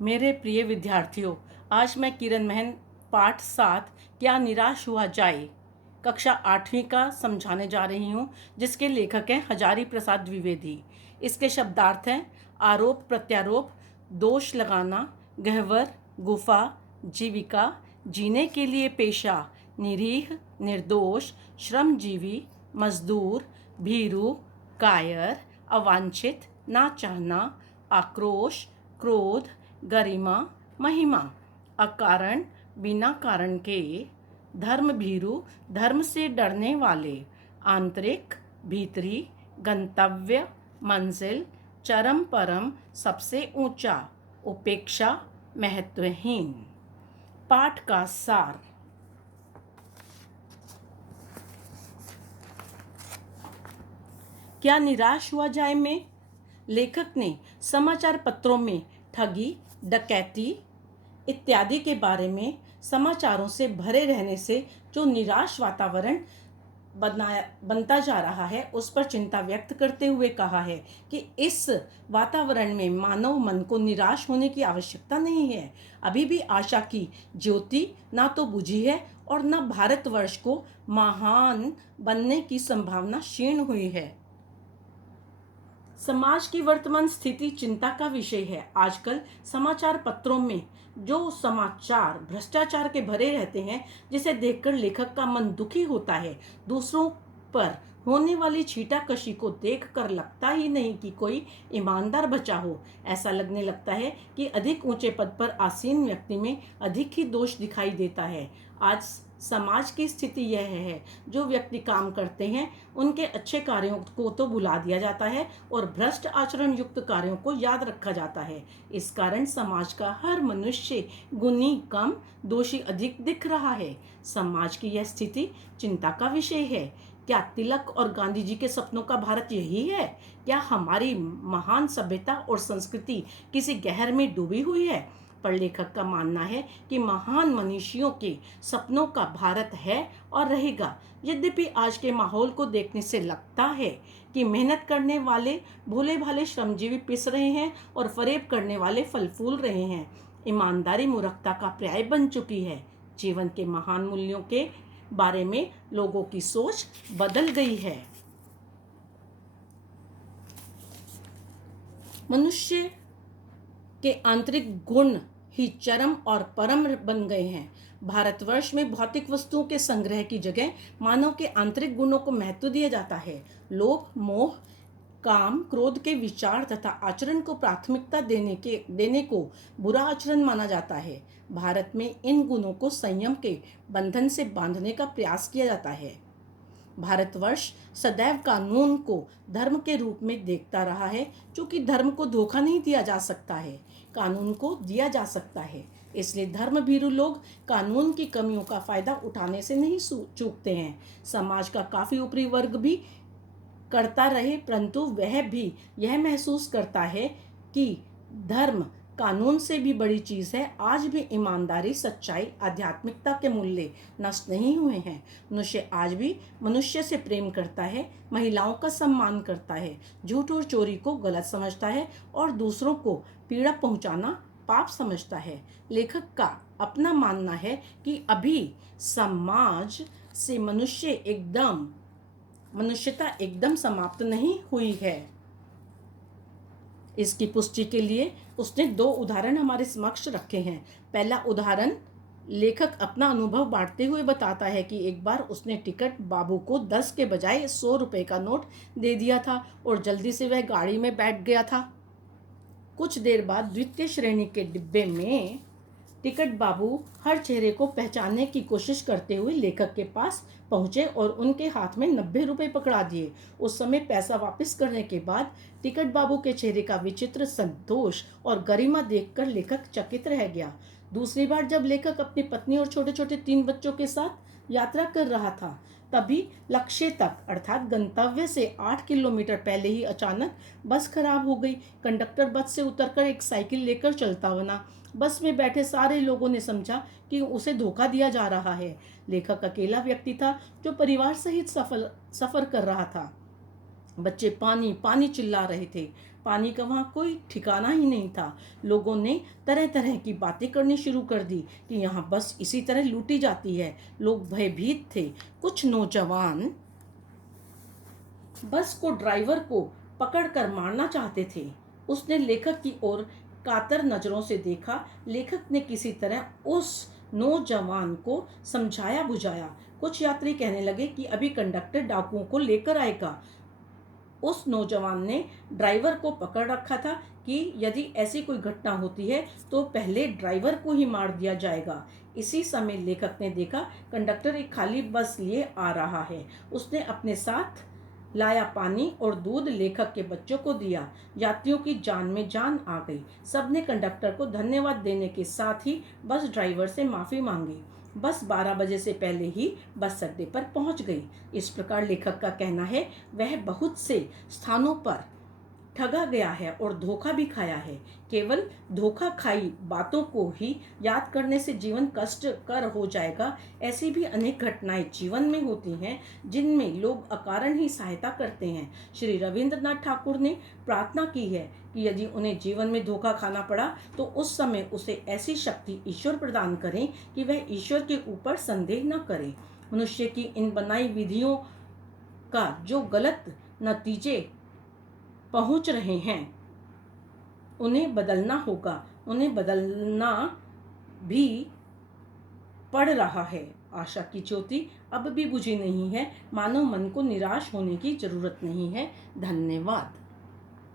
मेरे प्रिय विद्यार्थियों, आज मैं किरण महन पाठ 7 क्या निराश हुआ जाए कक्षा 8वीं का समझाने जा रही हूँ, जिसके लेखक हैं हजारी प्रसाद द्विवेदी। इसके शब्दार्थ हैं आरोप प्रत्यारोप, दोष लगाना, गह्वर, गुफा, जीविका, जीने के लिए पेशा, निरीह, निर्दोष, श्रमजीवी, मजदूर, भीरू, कायर, अवांछित, ना चाहना, आक्रोश, क्रोध, गरिमा, महिमा, अकारण, बिना कारण के, धर्म भीरु, धर्म से डरने वाले, आंतरिक, भीतरी, गंतव्य, मंजिल, चरम परम, सबसे ऊंचा, उपेक्षा, महत्वहीन। पाठ का सार। क्या निराश हुआ जाए में लेखक ने समाचार पत्रों में ठगी, डकैती इत्यादि के बारे में समाचारों से भरे रहने से जो निराश वातावरण बनता जा रहा है, उस पर चिंता व्यक्त करते हुए कहा है कि इस वातावरण में मानव मन को निराश होने की आवश्यकता नहीं है। अभी भी आशा की ज्योति ना तो बुझी है और न भारतवर्ष को महान बनने की संभावना क्षीण हुई है। समाज की वर्तमान स्थिति चिंता का विषय है। आजकल समाचार पत्रों में जो समाचार भ्रष्टाचार के भरे रहते हैं, जिसे देखकर लेखक का मन दुखी होता है। दूसरों पर होने वाली छीटाकशी को देखकर लगता ही नहीं कि कोई ईमानदार बचा हो। ऐसा लगने लगता है कि अधिक ऊंचे पद पर आसीन व्यक्ति में अधिक ही दोष दिखाई देता है। आज समाज की स्थिति यह है, जो व्यक्ति काम करते हैं उनके अच्छे कार्यों को तो भुला दिया जाता है और भ्रष्ट आचरण युक्त कार्यों को याद रखा जाता है। इस कारण समाज का हर मनुष्य गुणी कम, दोषी अधिक दिख रहा है। समाज की यह स्थिति चिंता का विषय है। क्या तिलक और गांधी जी के सपनों का भारत यही है? क्या हमारी महान सभ्यता और संस्कृति किसी गहर में डूबी हुई है? पर लेखक का मानना है कि महान मनीषियों के सपनों का भारत है और रहेगा। यद्यपि आज के माहौल को देखने से लगता है कि मेहनत करने वाले भोले भाले श्रमजीवी पिस रहे हैं और फरेब करने वाले फल फूल रहे हैं। ईमानदारी मूर्खता का पर्याय बन चुकी है। जीवन के महान मूल्यों के बारे में लोगों की सोच बदल गई है। मनुष्य के आंतरिक गुण ही चरम और परम बन गए हैं। भारतवर्ष में भौतिक वस्तुओं के संग्रह की जगह मानव के आंतरिक गुणों को महत्व दिया जाता है। लोभ, मोह, काम, क्रोध के विचार तथा आचरण को प्राथमिकता देने को बुरा आचरण माना जाता है। भारत में इन गुणों को संयम के बंधन से बांधने का प्रयास किया जाता है। भारतवर्ष सदैव कानून को धर्म के रूप में देखता रहा है, क्योंकि धर्म को धोखा नहीं दिया जा सकता है, कानून को दिया जा सकता है। इसलिए धर्म भीरू लोग कानून की कमियों का फायदा उठाने से नहीं चूकते हैं। समाज का काफी ऊपरी वर्ग भी करता रहे, परंतु वह भी यह महसूस करता है कि धर्म कानून से भी बड़ी चीज है। आज भी ईमानदारी, सच्चाई, आध्यात्मिकता के मूल्य नष्ट नहीं हुए हैं। मनुष्य आज भी मनुष्य से प्रेम करता है, महिलाओं का सम्मान करता है, झूठ और चोरी को गलत समझता है और दूसरों को पीड़ा पहुंचाना पाप समझता है। लेखक का अपना मानना है कि अभी समाज से मनुष्यता एकदम समाप्त नहीं हुई है। इसकी पुष्टि के लिए उसने 2 उदाहरण हमारे समक्ष रखे हैं। पहला उदाहरण, लेखक अपना अनुभव बांटते हुए बताता है कि एक बार उसने टिकट बाबू को 10 के बजाय 100 रुपए का नोट दे दिया था और जल्दी से वह गाड़ी में बैठ गया था। कुछ देर बाद द्वितीय श्रेणी के डिब्बे में टिकट बाबू हर चेहरे को पहचानने की कोशिश करते हुए लेखक के पास पहुंचे और उनके हाथ में 90 रुपए पकड़ा दिए। उस समय पैसा वापस करने के बाद टिकट बाबू के चेहरे का विचित्र संतोष और गरिमा देखकर लेखक चकित रह गया। दूसरी बार जब लेखक अपनी पत्नी और छोटे छोटे 3 बच्चों के साथ यात्रा कर रहा था, तभी लक्ष्य तक अर्थात गंतव्य से 8 किलोमीटर पहले ही अचानक बस खराब हो गई। कंडक्टर बस से उतरकर एक साइकिल लेकर चलता बना। बस में बैठे सारे लोगों ने समझा कि उसे धोखा दिया जा रहा है। लेखक अकेला व्यक्ति था जो परिवार सहित सफर कर रहा था। बच्चे पानी पानी चिल्ला रहे थे। पानी का वहाँ कोई ठिकाना ही नहीं था। लोगों ने तरह तरह की बातें करनी शुरू कर दी कि यहाँ बस इसी तरह लूटी जाती है। लोग भयभीत थे। कुछ नौजवान बस को ड्राइवर को पकड़कर मारना चाहते थे। उसने लेखक की ओर कातर नजरों से देखा। लेखक ने किसी तरह उस नौजवान को समझाया बुझाया। कुछ यात्री कहने लगे कि अभी कंडक्टर डाकुओं को लेकर आएगा। उस नौजवान ने ड्राइवर को पकड़ रखा था कि यदि ऐसी कोई घटना होती है तो पहले ड्राइवर को ही मार दिया जाएगा। इसी समय लेखक ने देखा कंडक्टर एक खाली बस लिए आ रहा है। उसने अपने साथ लाया पानी और दूध लेखक के बच्चों को दिया। यात्रियों की जान में जान आ गई। सबने कंडक्टर को धन्यवाद देने के साथ ही बस ड्राइवर से माफ़ी मांगी। बस 12 बजे से पहले ही बस अड्डे पर पहुंच गई। इस प्रकार लेखक का कहना है वह बहुत से स्थानों पर ठगा गया है और धोखा भी खाया है। केवल धोखा खाई बातों को ही याद करने से जीवन कष्टकर हो जाएगा। ऐसी भी अनेक घटनाएं जीवन में होती हैं जिनमें लोग अकारण ही सहायता करते हैं। श्री रविंद्रनाथ ठाकुर ने प्रार्थना की है कि यदि उन्हें जीवन में धोखा खाना पड़ा तो उस समय उसे ऐसी शक्ति ईश्वर प्रदान करें कि वह ईश्वर के ऊपर संदेह न करे। मनुष्य की इन बनाई विधियों का जो गलत नतीजे पहुंच रहे हैं उन्हें बदलना होगा। उन्हें बदलना भी पड़ रहा है। आशा की ज्योति अब भी बुझी नहीं है। मानव मन को निराश होने की जरूरत नहीं है। धन्यवाद।